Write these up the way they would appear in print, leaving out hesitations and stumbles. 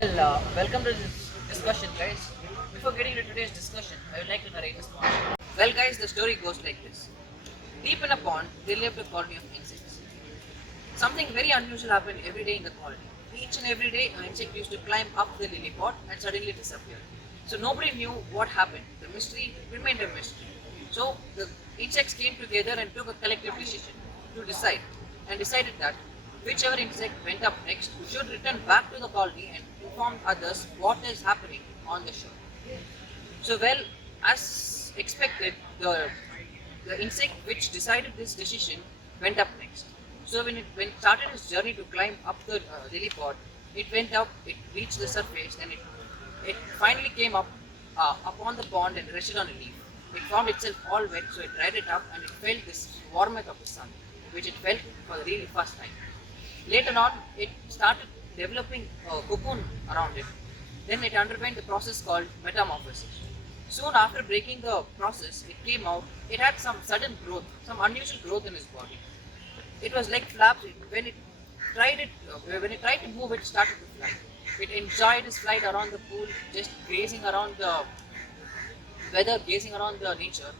Welcome to this discussion, guys. Before getting to today's discussion, I would like to narrate a small story. Well, guys, the story goes like this. Deep in a pond, there lived a colony of insects. Something very unusual happened every day in the colony. Each and every day, an insect used to climb up the lily pond and suddenly disappear. So nobody knew what happened. The mystery remained a mystery. So the insects came together and took a collective decision to decide, and decided that whichever insect went up next should return back to the colony and inform others what is happening on the shore. So, well, as expected, the insect which decided this decision went up next. So, when it started its journey to climb up the lily pod, it went up, it reached the surface, and it finally came upon the pond and rested on a leaf. It found itself all wet, so it dried it up, and it felt this warmth of the sun, which it felt for the really first time. Later on, it started developing a cocoon around it. Then it underwent the process called metamorphosis. Soon after breaking the process, it came out. It had some sudden growth, some unusual growth in its body. It was like flaps. When it tried to move, it started to fly. It enjoyed its flight around the pool, just gazing around the weather, gazing around the nature.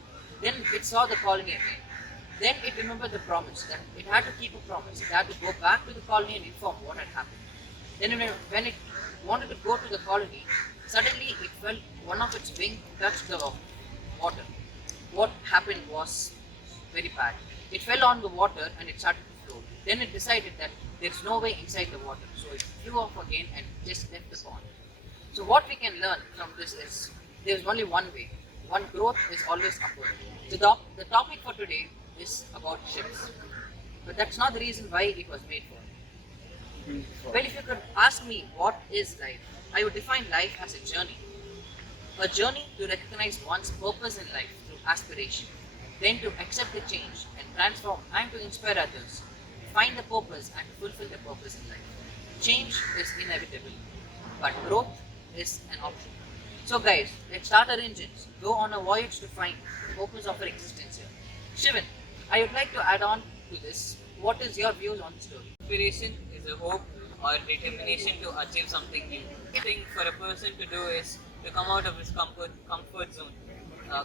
Then it saw the colony again. Then it remembered the promise that it had to keep a promise. It had to go back to the colony and inform what had happened. Then when it wanted to go to the colony, suddenly it felt one of its wing touched the water. What happened was very bad. It fell on the water and it started to float. Then it decided that there's no way inside the water, so it flew off again and just left the pond. So what we can learn from this is there's only one way. One growth is always upward. The topic for today is about ships. But that's not the reason why it was made for. Well, if you could ask me what is life, I would define life as a journey. A journey to recognize one's purpose in life through aspiration, then to accept the change and transform and to inspire others, find the purpose and to fulfill the purpose in life. Change is inevitable, but growth is an option. So guys, let's start our engines, go on a voyage to find the purpose of our existence here. Shivan, I would like to add on to this. What is your views on the story? Inspiration is a hope or determination to achieve something new. The thing for a person to do is to come out of his comfort zone.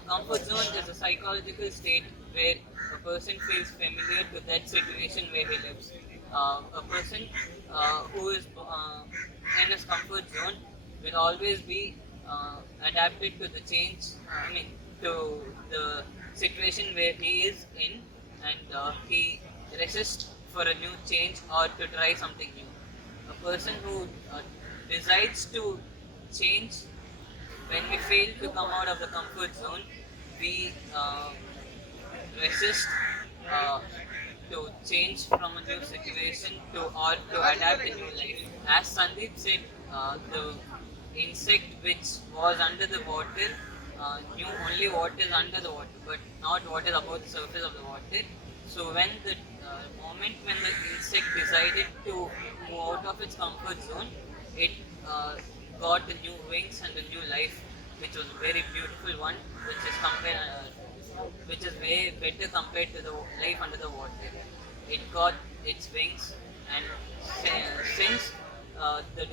Comfort zone is a psychological state where a person feels familiar to that situation where he lives. A person who is in his comfort zone will always be adapted to the change, to the situation where he is in, and he resists for a new change or to try something new. A person who decides to change, when we fail to come out of the comfort zone, we resist uh, to change from a new situation to adapt a new life. As Sandeep said, the insect which was under the water knew only what is under the water, but not what is above the surface of the water. So when the moment when the insect decided to move out of its comfort zone, it got the new wings and a new life, which was a very beautiful one, which is way better compared to the life under the water. It got its wings, and since the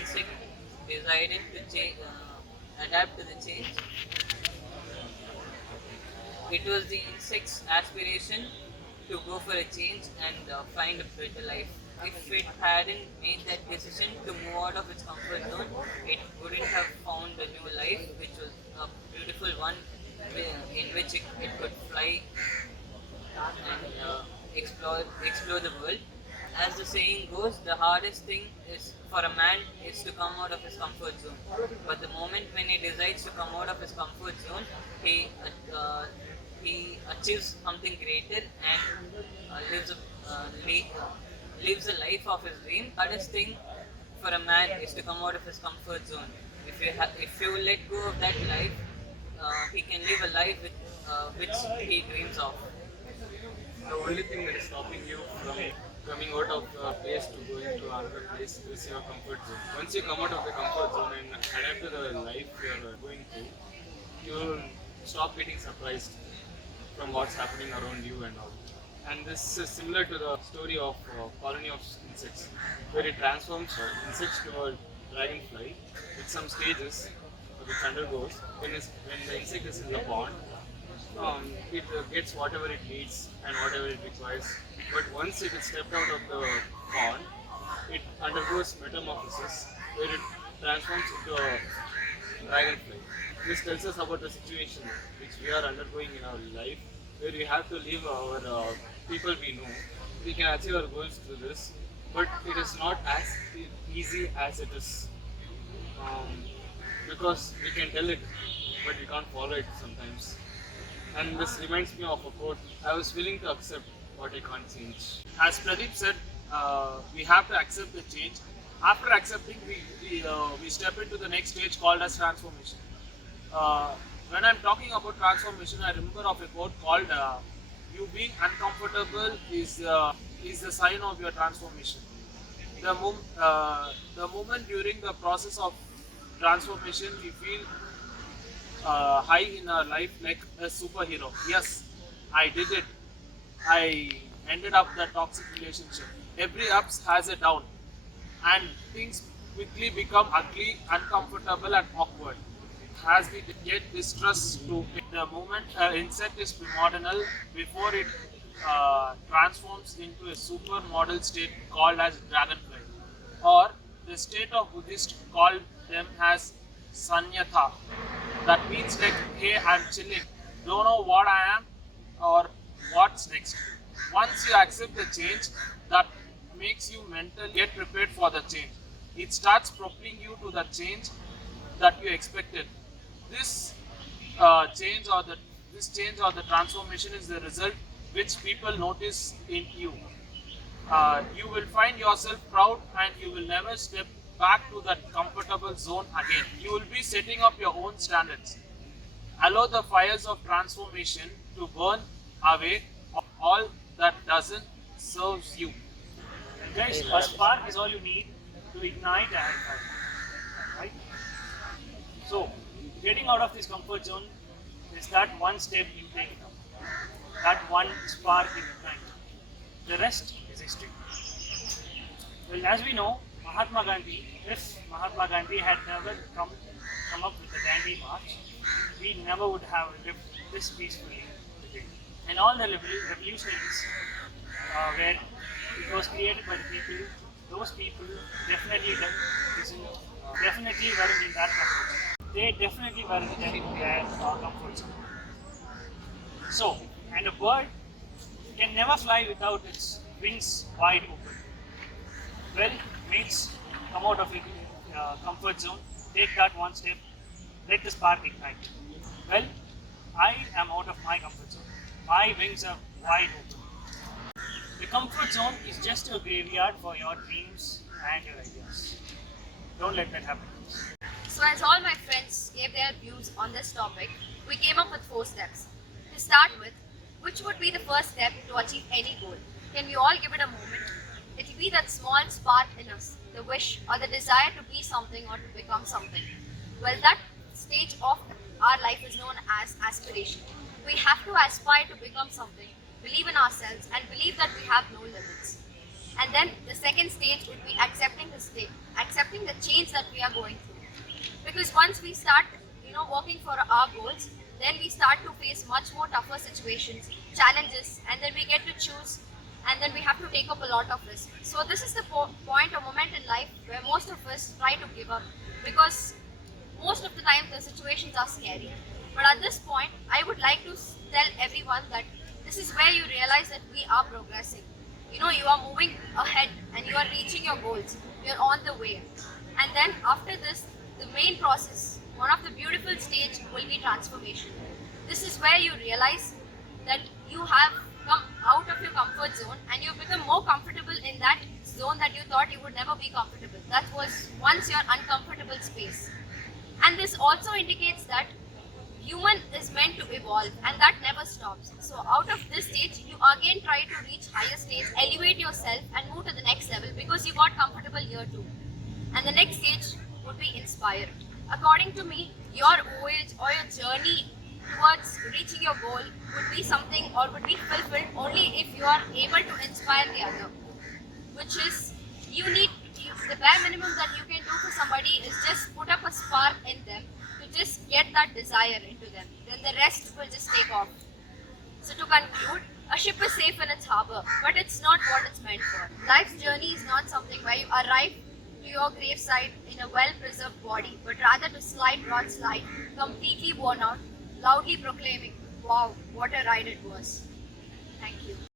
insect decided to adapt to the change, it was the insect's aspiration to go for a change and find a better life. If it hadn't made that decision to move out of its comfort zone, it wouldn't have found a new life, which was a beautiful one in which it could fly and explore the world. As the saying goes, the hardest thing is for a man is to come out of his comfort zone. But the moment when he decides to come out of his comfort zone, he achieves something greater and lives a life of his dream. Hardest thing for a man is to come out of his comfort zone. If you let go of that life, he can live a life which he dreams of. The only thing that is stopping you from coming out of a place to going to another place is your comfort zone. Once you come out of the comfort zone and adapt to the life you are going through, you'll stop getting surprised from what's happening around you and all. And this is similar to the story of colony of insects, where it transforms insects to a dragonfly with some stages which undergoes. When the insect is in the pond, it gets whatever it needs and whatever it requires. But once it is stepped out of the pond, it undergoes metamorphosis where it transforms into a dragonfly. This tells us about the situation which we are undergoing in our life, where we have to leave our people we know. We can achieve our goals through this, but it is not as easy as it is. Um, because we can tell it, but we can't follow it sometimes. And this reminds me of a quote: I was willing to accept what I can't change. As Pradeep said, we have to accept the change. After accepting, we step into the next stage called as transformation. When I'm talking about transformation, I remember of a quote called "You being uncomfortable is the sign of your transformation." The moment during the process of transformation, we feel high in our life like a superhero. Yes, I did it. I ended up the toxic relationship. Every ups has a down, and things quickly become ugly, uncomfortable, and awkward. As we get distrust to the moment insect is primordial before it transforms into a supermodel state called as dragonfly, or the state of Buddhist called them as sanyatha. That means like, hey, I'm chilling, don't know what I am or what's next. Once you accept the change, that makes you mentally get prepared for the change. It starts propelling you to the change that you expected. This change or the this change or the transformation is the result which people notice in you. You will find yourself proud and you will never step back to that comfortable zone again. You will be setting up your own standards. Allow the fires of transformation to burn away all that doesn't serve you. And guys, a spark is all you need to ignite a fire. Right? So, getting out of this comfort zone is that one step you take it up. That one spark you ignite. The rest is history. Well, as we know, Mahatma Gandhi, if Mahatma Gandhi had never come up with the Gandhi March, we never would have lived this peacefully today. And all the revolutionaries where it was created by the people, those people definitely definitely weren't in that comfort zone. They definitely weren't in their comfort zone. So, and a bird can never fly without its wings wide open. Well, mates, come out of your comfort zone, take that one step, let the spark ignite. Well, I am out of my comfort zone. My wings are wide open. The comfort zone is just a graveyard for your dreams and your ideas. Don't let that happen. So, as all my friends gave their views on this topic, we came up with 4 steps. To start with, which would be the first step to achieve any goal? Can we all give it a moment? It will be that small spark in us, the wish or the desire to be something or to become something. Well, that stage of our life is known as aspiration. We have to aspire to become something, believe in ourselves, and believe that we have no limits. And then the second stage would be accepting the change that we are going through. Because once we start, working for our goals, then we start to face much more tougher situations, challenges, and then we get to choose, and then we have to take up a lot of risk. So this is the point or moment in life where most of us try to give up, because most of the time the situations are scary. But at this point, I would like to tell everyone that this is where you realize that we are progressing. You are moving ahead and you are reaching your goals. You're on the way. And then after this, the main process, one of the beautiful stage will be transformation. This is where you realize that you have come out of your comfort zone and you become more comfortable in that zone that you thought you would never be comfortable. That was once your uncomfortable space. And this also indicates that human is meant to evolve and that never stops. So out of this stage, you again try to reach higher stage, elevate yourself and move to the next level because you got comfortable here too. And the next stage would be inspire. According to me, your voyage or your journey towards reaching your goal would be something or would be fulfilled only if you are able to inspire the other. Which is, you The bare minimum that you can do for somebody is just put up a spark in them to just get that desire into them. Then the rest will just take off. So to conclude, a ship is safe in its harbor, but it's not what it's meant for. Life's journey is not something where you arrive to your graveside in a well-preserved body, but rather to slide broadside, completely worn out, loudly proclaiming, "Wow, what a ride it was." Thank you.